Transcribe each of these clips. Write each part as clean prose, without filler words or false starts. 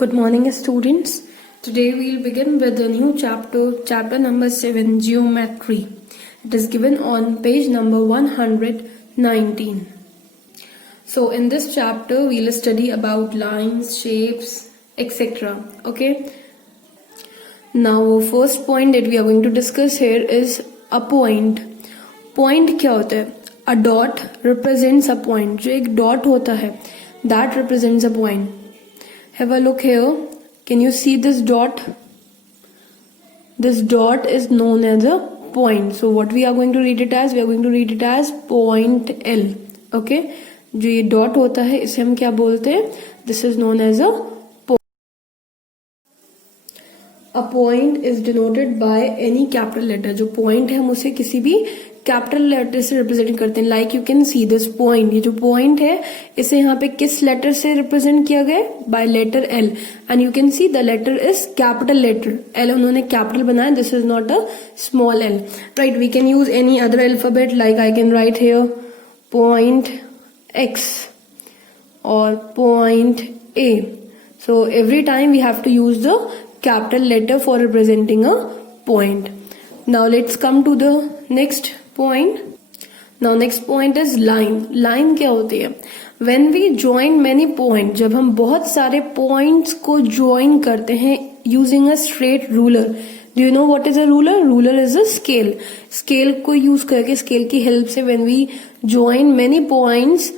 Good morning, students. Today we'll begin with a new chapter number 7, Geometry. It is given on page number 119. So in this chapter we'll study about lines, shapes, etc. Okay. Now first point that we are going to discuss here is a point. Point क्या होता है? A dot represents a point. जो एक dot होता है, that represents a point. Have a look here. Can you see this dot? This dot is known as a point. So what we are going to read it as? We are going to read it as point L. Okay? जो ये dot होता है इसे हम क्या बोलते हैं? This is known as a point. A point is denoted by any capital letter. जो point है हम उसे किसी भी कैपिटल लेटर से रिप्रेजेंट करते हैं. Like you can see this point. ये जो पॉइंट है इसे यहाँ पे किस लेटर से रिप्रेजेंट किया गया? By letter L. And you can see the letter is capital letter L. उन्होंने कैपिटल बनाया. This is not a small L. Right. We can use any other alphabet. Like I can write here point X और point A. So every time we have to use the capital letter for representing a point. Now let's come to the next point. Now next point is line. Line क्या होती है? When we join many points, जब हम बहुत सारे points को join करते हैं using a straight ruler. Do you know what is a ruler? Ruler is a scale. Scale को use करके scale की help से when we join many points,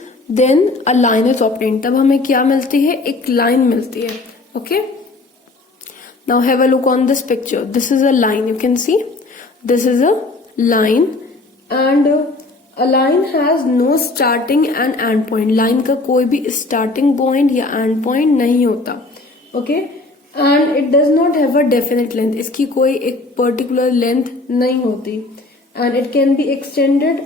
then a line is obtained. तब हमें क्या मिलती है? एक line मिलती है. Okay? Now have a look on this picture. This is a line. You can see. This is a line and a line has no starting and end point. Line का कोई भी starting point या end point नहीं होता. Okay? And it does not have a definite length. इसकी कोई एक particular length नहीं होती. And it can be extended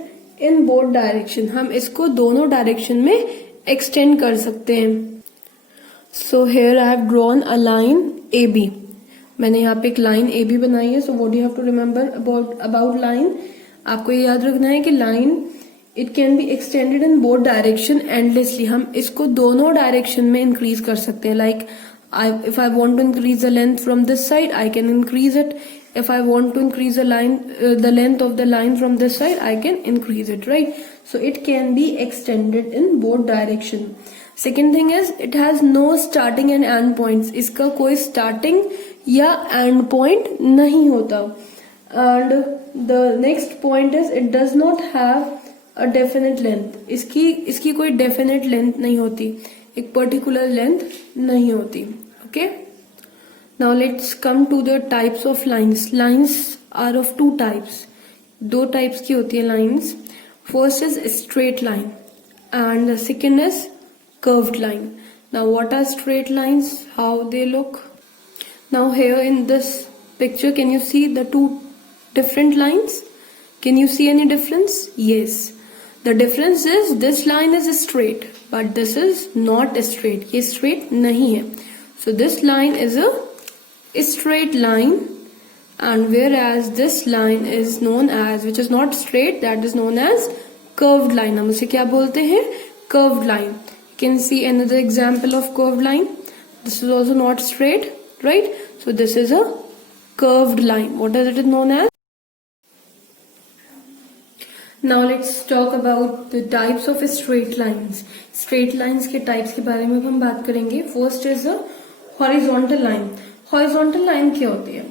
in both direction. हम इसको दोनों direction में extend कर सकते हैं. So here I have drawn a line AB. मैंने यहाँ पे एक लाइन ए बी बनाई है. So what you have to remember about line? आपको ये याद रखना है कि line it can be extended in both direction endlessly. हम इसको दोनों डायरेक्शन में इंक्रीज कर सकते हैं. Like if I want to increase the length from this side, I can increase it. If I want to increase the length of the line from this side, I can increase it, right? So it can be extended in both direction. Second thing is it has no starting and end points. इसका कोई starting या end point नहीं होता. And the next point is it does not have a definite length. इसकी कोई definite length नहीं होती. एक particular length नहीं होती. Okay? Now let's come to the types of lines. Lines are of two types. दो types की होती है lines. First is straight line and the second is curved line. Now what are straight lines? How they look? Now here in this picture, can you see the two different lines? Can you see any difference? Yes. The difference is this line is straight, but this is not straight. ये straight नहीं है. So this line is a straight line, and whereas this line is known as, which is not straight, that is known as curved line. हम उसे क्या बोलते हैं? Curved line. You can see another example of curved line. This is also not straight, right? So this is a curved line. What is it known as? Now let's talk about the types of straight lines. Straight lines के types के बारे में हम बात करेंगे. First is a horizontal line. Horizontal line क्या होती है?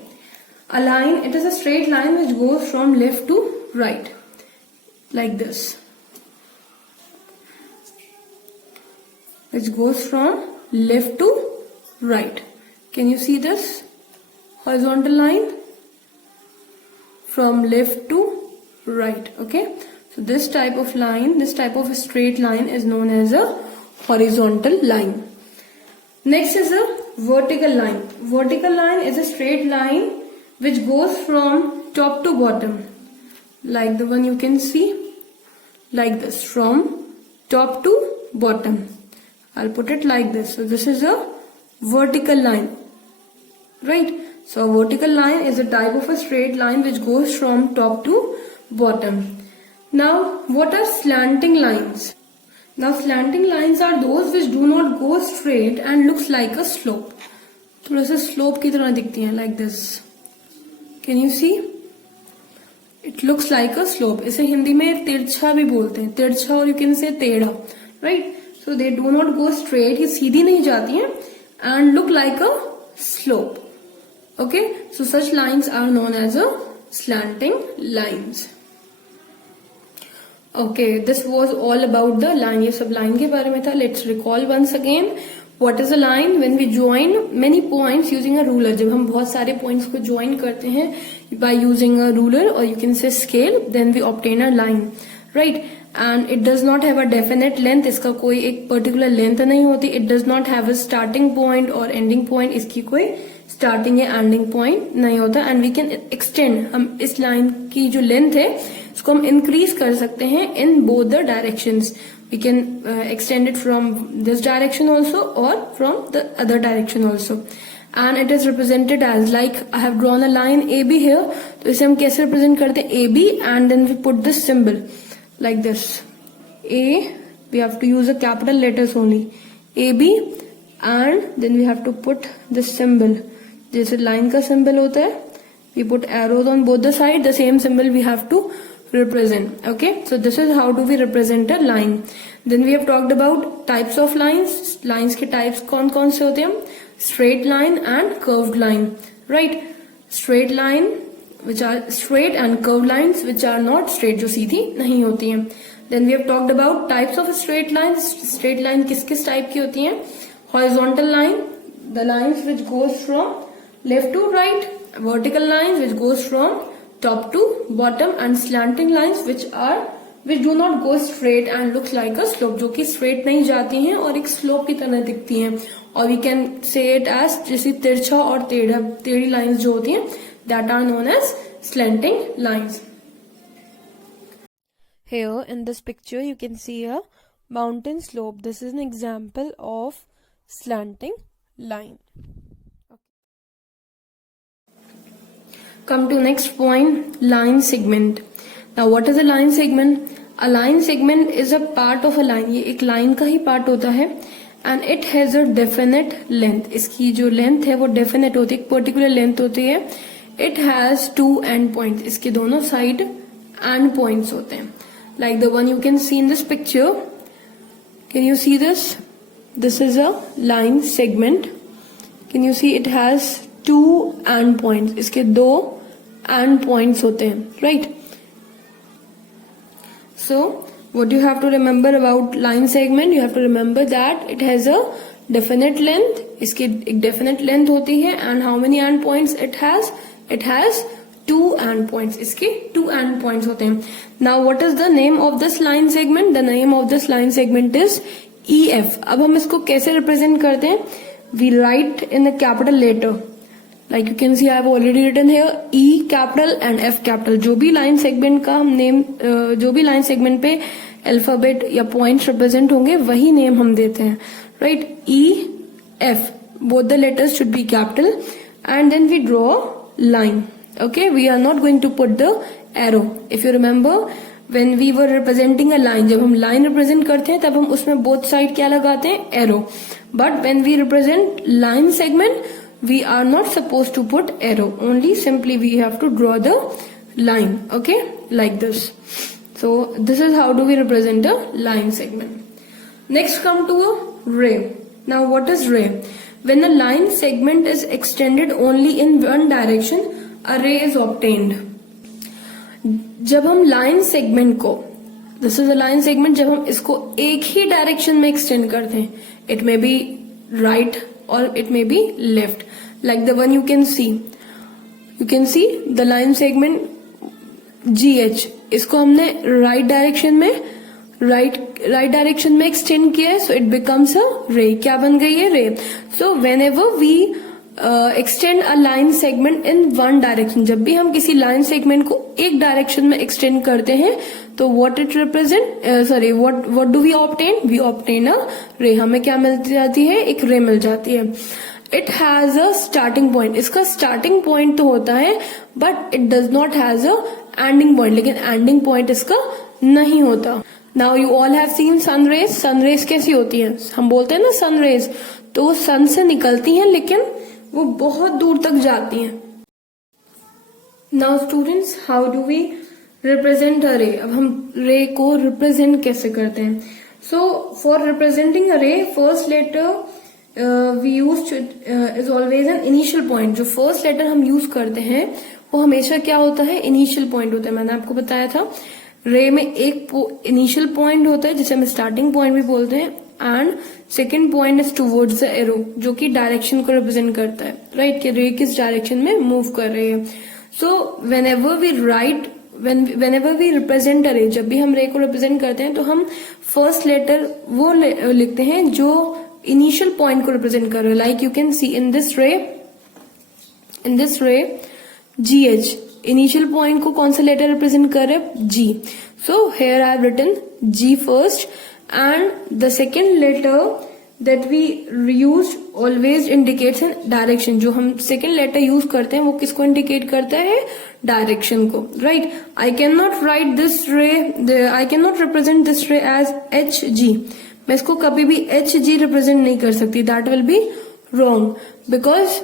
A line, it is a straight line which goes from left to right, like this. Which goes from left to right. Can you see this? Horizontal line from left to right. Okay, so this type of line, this type of straight line is known as a horizontal line. Next is a vertical line. Vertical line is a straight line which goes from top to bottom, like the one you can see, like this, from top to bottom. I'll put it like this. So this is a vertical line, right? So a vertical line is a type of a straight line which goes from top to bottom. Now what are slanting lines? Now slanting lines are those which do not go straight and looks like a slope. थोड़ा सा slope की तरह दिखती हैं, like this. Can you see? It looks like a slope. इसे हिंदी में तिरछा भी बोलते हैं, तिरछा, और यू कैन से टेढ़ा, right. So they do not go straight, ये सीधी नहीं जाती हैं, and look like a slope. Okay, so such lines are known as a slanting lines. Okay, this was all about the line. ये सब line के बारे में था। Let's recall once again what is a line. When we join many points using a ruler, जब हम बहुत सारे पॉइंट्स को ज्वाइन करते हैं बाय यूजिंग अ रूलर और you can say scale, then we obtain a line, right. And it does not have a definite length, इसका कोई एक पर्टिकुलर लेंथ नहीं होती। It does not have a starting point और ending point, इसकी कोई starting या एंडिंग पॉइंट नहीं होता। एंड वी कैन एक्सटेंड, हम इस लाइन की जो लेंथ है इसको हम इंक्रीज कर सकते हैं in both the directions. We can extend it from this direction also और from the other direction also. And it is represented as, like I have drawn a line A B here, तो इसे हम कैसे represent करते हैं, A B, and then we put this symbol like this. A, we have to use the capital letters only. AB, and then we have to put this symbol. जैसे line का symbol होता है, we put arrows on both the side. The same symbol we have to represent. Okay, so this is how do we represent a line. Then we have talked about types of lines. Lines के types कौन-कौन से होते हैं? Straight line and curved line. Right? Straight line, which are straight, and curved lines which are not straight, जो सीधी नहीं होती हैं. Then we have talked about types of straight lines. Straight line किस किस टाइप की होती हैं? Horizontal line, the lines which goes from left to right. Vertical lines which goes from top to bottom, and slanting lines which do not go straight and looks like a slope, जो कि straight नहीं जाती हैं और एक slope की तरह दिखती हैं. और we can say it as जैसे तिरछा और टेढ़ी lines जो होती हैं, that are known as slanting lines. Here in this picture you can see a mountain slope. This is an example of slanting line. Come to next point, line segment. Now what is a line segment? A line segment is a part of a line. ये एक line का ही part होता है, and it has a definite length. इसकी जो length है वो definite होती है, एक particular length होती है. It has two end points. इसके दोनों side end points होते हैं. Like the one you can see in this picture. Can you see this? This is a line segment. Can you see it has two end points. इसके दो end points होते हैं, right? So what you have to remember about line segment? You have to remember that it has a definite length. इसकी एक definite length होती है, and how many end points it has? It has two end points. इसके two end points होते हैं. Now what is the name of this line segment? The name of this line segment is EF. अब हम इसको कैसे represent करते हैं? We write in a capital letter. Like you can see I have already written here E capital and F capital. जो भी line segment का हम name, जो भी line segment पे alphabet या points represent होंगे वही name हम देते हैं. Right? E, F. Both the letters should be capital, and then we draw line. Okay, we are not going to put the arrow. If you remember, when we were representing a line, जब हम line represent करते हैं तब हम उसमें both side क्या लगाते हैं? Arrow. But when we represent line segment, we are not supposed to put arrow. Only simply we have to draw the line. Okay, like this. So this is how do we represent a line segment. Next come to a ray. Now what is ray? When a line segment is extended only in one direction, a ray is obtained. जब हम line segment को, this is a line segment, जब हम इसको एक ही direction में extend करते हैं, it may be right or it may be left, like the one you can see. You can see the line segment GH. इसको हमने right direction में एक्सटेंड किया है, सो इट बिकम्स अ रे. क्या बन गई है? Ray. So whenever we extend a line segment in one direction, जब भी हम किसी लाइन सेगमेंट को एक डायरेक्शन में एक्सटेंड करते हैं तो what it represent, what do we obtain? We obtain a ray. हमें क्या मिल जाती है? एक रे मिल जाती है. It has a starting point. इसका स्टार्टिंग पॉइंट तो होता है but it does not has a ending point. लेकिन एंडिंग पॉइंट इसका नहीं होता. Now you all have seen sun rays. Sun rays कैसी होती है? हम बोलते हैं ना सन रेज, तो वो सन से निकलती हैं लेकिन वो बहुत दूर तक जाती हैं। Now students, how do we represent a ray? अब हम रे को रिप्रेजेंट कैसे करते हैं? So for representing a ray, first letter we use is always an initial point. जो फर्स्ट लेटर हम यूज करते हैं वो हमेशा क्या होता है? इनिशियल पॉइंट होता है। मैंने आपको बताया था रे में एक इनिशियल पॉइंट होता है जिसे हम स्टार्टिंग पॉइंट भी बोलते हैं, and second point is towards the arrow, जो कि डायरेक्शन को रिप्रेजेंट करता है, राइट? कि रे किस डायरेक्शन में मूव कर रही है। सो whenever we represent a ray, जब भी हम रे को रिप्रेजेंट करते हैं तो हम फर्स्ट लेटर वो लिखते हैं जो इनिशियल पॉइंट को रिप्रेजेंट कर रहे हैं। Like you can see in this ray GH, initial point को कौन सा लेटर रिप्रेजेंट कर रहे हैं? G. So here I have written G first, and the second letter that we use always indicates an direction. जो हम second letter use करते हैं वो किसको इंडिकेट करता है? डायरेक्शन को, right? I cannot represent this ray as HG. मैं इसको कभी भी HG रिप्रेजेंट नहीं कर सकती. That will be wrong because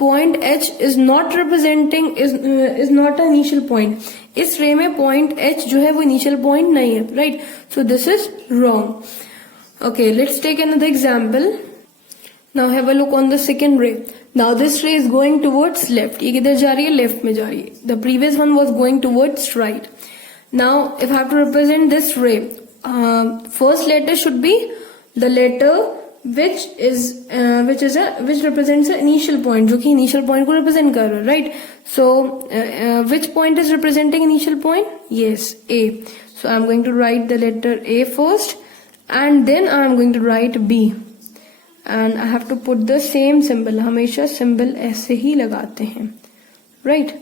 point H is not representing is not an initial point. इस रे में point H जो है वो इनिशियल पॉइंट नहीं है, right? So this is wrong. Okay, let's take another example. Now have a look on the second ray. Now this ray is going towards left. ये किधर जा रही है? लेफ्ट में जा रही है. The previous one was going towards right. Now if I have to represent this ray, first letter should be the letter which represents the initial point, जो कि initial point को represent कर रहा है, right? So which point is representing initial point? Yes, A. So I'm going to write the letter A first. And then I am going to write B, and I have to put the same symbol. हमेशा symbol ऐसे ही लगाते हैं, right?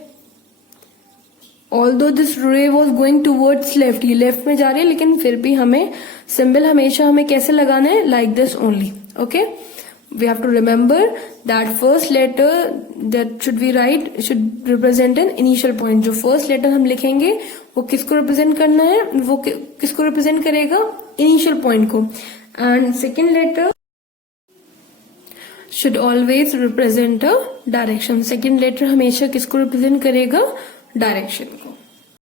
Although this ray was going towards left, ये left में जा रही है, लेकिन फिर भी हमें symbol हमेशा हमें कैसे लगाना है? Like this only, okay? We have to remember that first letter that should represent an initial point. जो first letter हम लिखेंगे वो किसको represent करना है? वो किसको represent करेगा? Initial point को. And second letter should always represent a direction. Second letter हमेशा किसको represent करेगा? Direction को.